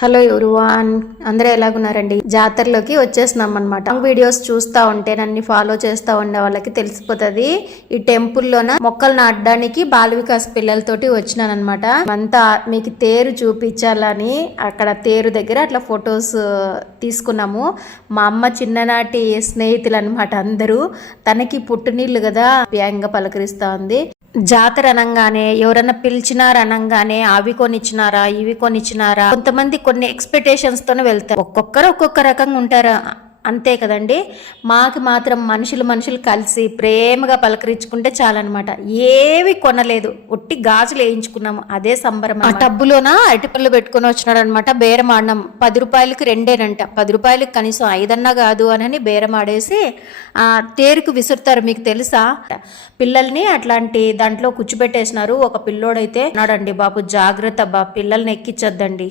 Hello ఎవరువాన్ అందరూ ఎలాగున్నారండి? జాతరలోకి వచ్చేసినాం అనమాట వీడియోస్ చూస్తా ఉంటే నన్ను ఫాలో చేస్తూ ఉండే వాళ్ళకి తెలిసిపోతుంది. ఈ టెంపుల్లోన మొక్కలు నాటడానికి బాల వికాస్ పిల్లలతోటి వచ్చినానమాట అంతా మీకు తేరు చూపించాలని అక్కడ తేరు దగ్గర అట్లా ఫొటోస్ తీసుకున్నాము. మా అమ్మ చిన్ననాటి స్నేహితులు అనమాట అందరూ. తనకి పుట్టినీళ్ళు కదా. వ్యంగ పలకరిస్తూ ఉంది. జాతర అనగానే ఎవరన్నా పిలిచినారు అనగానే అవి కొనిచ్చినారా ఇవి కొనిచ్చినారా కొంతమంది కొన్ని ఎక్స్పెక్టేషన్స్ తోనే వెళ్తారు. ఒక్కొక్కరు ఒక్కొక్క రకంగా ఉంటారు. అంతే కదండి. మాకు మాత్రం మనుషులు మనుషులు కలిసి ప్రేమగా పలకరించుకుంటే చాలన్నమాట. ఏవి కొనలేదు. ఒట్టి గాజులు వేయించుకున్నాము. అదే సంబరం ఆ టబ్బులోన అరటిపళ్ళు పెట్టుకొని వచ్చినాడు అనమాట బేరం ఆడినాం పది రూపాయలకి రెండేనంట. పది రూపాయలకి కనీసం ఐదన్నా కాదు అని బేరం ఆడేసి ఆ తేరుకు విసురుతారు మీకు తెలుసా? పిల్లల్ని అట్లాంటి దాంట్లో కూర్చోబెట్టేసినారు. ఒక పిల్లోడైతే అన్నాడండి బాబు. జాగ్రత్త బా పిల్లల్ని ఎక్కించొద్దండి.